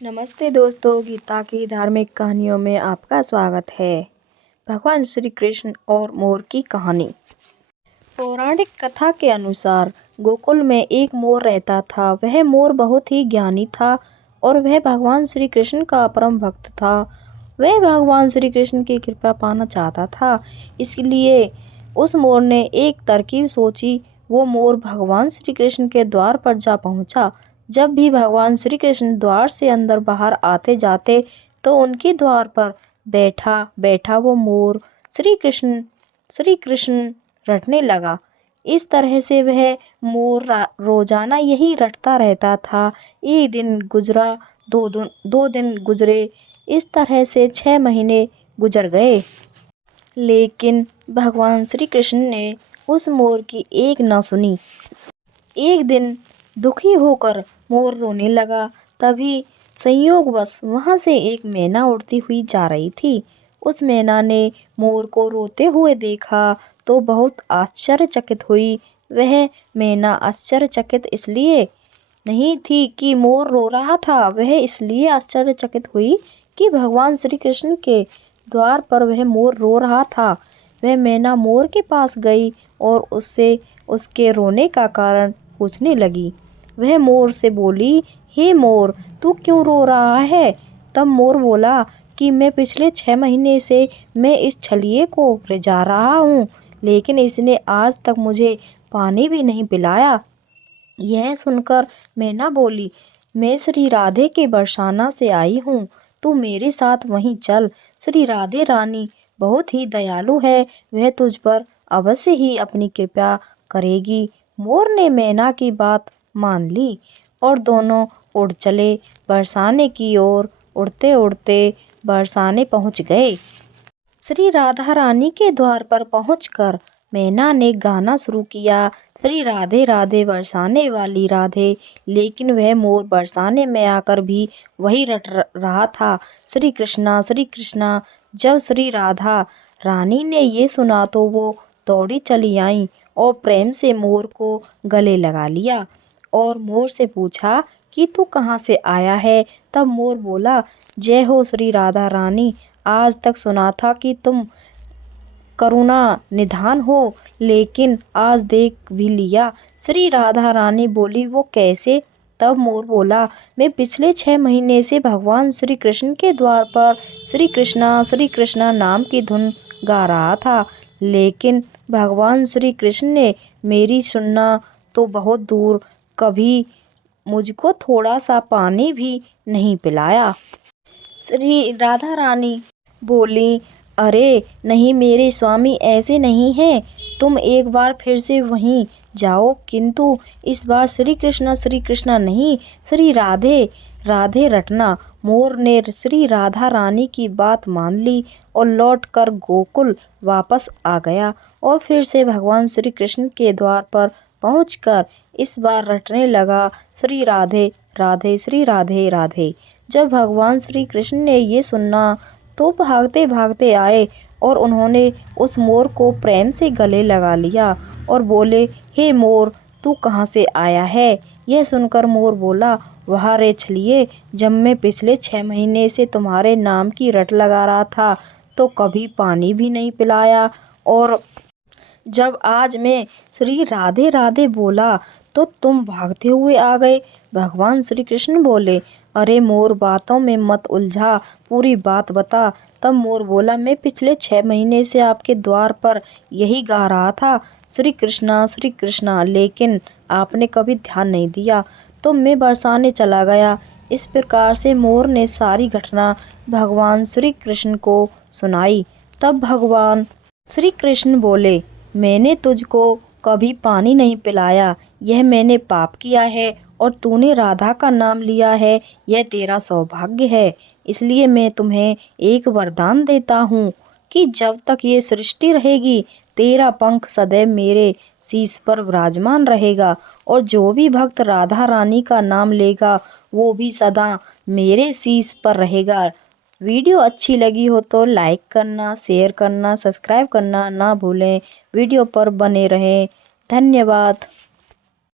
नमस्ते दोस्तों, गीता की धार्मिक कहानियों में आपका स्वागत है। भगवान श्री कृष्ण और मोर की कहानी। पौराणिक कथा के अनुसार गोकुल में एक मोर रहता था। वह मोर बहुत ही ज्ञानी था और वह भगवान श्री कृष्ण का परम भक्त था। वह भगवान श्री कृष्ण की कृपा पाना चाहता था, इसलिए उस मोर ने एक तरकीब सोची। वो मोर भगवान श्री कृष्ण के द्वार पर जा पहुंचा। जब भी भगवान श्री कृष्ण द्वार से अंदर बाहर आते जाते तो उनके द्वार पर बैठा बैठा वो मोर श्री कृष्ण रटने लगा। इस तरह से वह मोर रोजाना यही रटता रहता था। एक दिन गुजरा, दो दिन गुजरे, इस तरह से 6 महीने गुजर गए। लेकिन भगवान श्री कृष्ण ने उस मोर की एक न सुनी। एक दिन दुखी होकर मोर रोने लगा। तभी संयोगवश वहां से एक मैना उड़ती हुई जा रही थी। उस मैना ने मोर को रोते हुए देखा तो बहुत आश्चर्यचकित हुई। वह मैना आश्चर्यचकित इसलिए नहीं थी कि मोर रो रहा था, वह इसलिए आश्चर्यचकित हुई कि भगवान श्री कृष्ण के द्वार पर वह मोर रो रहा था। वह मैना मोर के पास गई और उससे उसके रोने का कारण पूछने लगी। वह मोर से बोली, हे मोर, तू क्यों रो रहा है? तब मोर बोला कि मैं पिछले 6 महीने से मैं इस छलिए को रिझा रहा हूँ, लेकिन इसने आज तक मुझे पानी भी नहीं पिलाया। यह सुनकर मैना बोली, मैं श्री राधे के बरसाना से आई हूँ, तू मेरे साथ वहीं चल। श्री राधे रानी बहुत ही दयालु है, वह तुझ पर अवश्य ही अपनी कृपा करेगी। मोर ने मैना की बात मान ली और दोनों उड़ चले बरसाने की ओर। उड़ते उड़ते बरसाने पहुँच गए। श्री राधा रानी के द्वार पर पहुंचकर मैना ने गाना शुरू किया, श्री राधे राधे बरसाने वाली राधे। लेकिन वह मोर बरसाने में आकर भी वही रट रहा था, श्री कृष्णा श्री कृष्णा। जब श्री राधा रानी ने ये सुना तो वो दौड़ी चली आई और प्रेम से मोर को गले लगा लिया और मोर से पूछा कि तू कहाँ से आया है? तब मोर बोला, जय हो श्री राधा रानी, आज तक सुना था कि तुम करुणा निधान हो, लेकिन आज देख भी लिया। श्री राधा रानी बोली, वो कैसे? तब मोर बोला, मैं पिछले 6 महीने से भगवान श्री कृष्ण के द्वार पर श्री कृष्णा नाम की धुन गा रहा था, लेकिन भगवान श्री कृष्ण ने मेरी सुनना तो बहुत दूर, कभी मुझको थोड़ा सा पानी भी नहीं पिलाया। श्री राधा रानी बोली, अरे नहीं मेरे स्वामी, ऐसे नहीं हैं। तुम एक बार फिर से वहीं जाओ, किंतु इस बार श्री कृष्णा नहीं, श्री राधे राधे रटना। मोर ने श्री राधा रानी की बात मान ली और लौटकर गोकुल वापस आ गया और फिर से भगवान श्री कृष्ण के द्वार पर पहुंचकर इस बार रटने लगा, श्री राधे राधे श्री राधे राधे। जब भगवान श्री कृष्ण ने ये सुना तो भागते भागते आए और उन्होंने उस मोर को प्रेम से गले लगा लिया और बोले, हे मोर, तू कहाँ से आया है? यह सुनकर मोर बोला, वाह रे छलिए, जब मैं पिछले 6 महीने से तुम्हारे नाम की रट लगा रहा था तो कभी पानी भी नहीं पिलाया, और जब आज मैं श्री राधे राधे बोला तो तुम भागते हुए आ गए। भगवान श्री कृष्ण बोले, अरे मोर, बातों में मत उलझा, पूरी बात बता। तब मोर बोला, मैं पिछले 6 महीने से आपके द्वार पर यही गा रहा था, श्री कृष्णा, लेकिन आपने कभी ध्यान नहीं दिया तो मैं बरसाने चला गया। इस प्रकार से मोर ने सारी घटना भगवान श्री कृष्ण को सुनाई। तब भगवान श्री कृष्ण बोले, मैंने तुझको कभी पानी नहीं पिलाया, यह मैंने पाप किया है, और तूने राधा का नाम लिया है, यह तेरा सौभाग्य है। इसलिए मैं तुम्हें एक वरदान देता हूँ कि जब तक ये सृष्टि रहेगी तेरा पंख सदैव मेरे शीश पर विराजमान रहेगा, और जो भी भक्त राधा रानी का नाम लेगा वो भी सदा मेरे शीश पर रहेगा। वीडियो अच्छी लगी हो तो लाइक करना, शेयर करना, सब्सक्राइब करना ना भूलें। वीडियो पर बने रहें। धन्यवाद।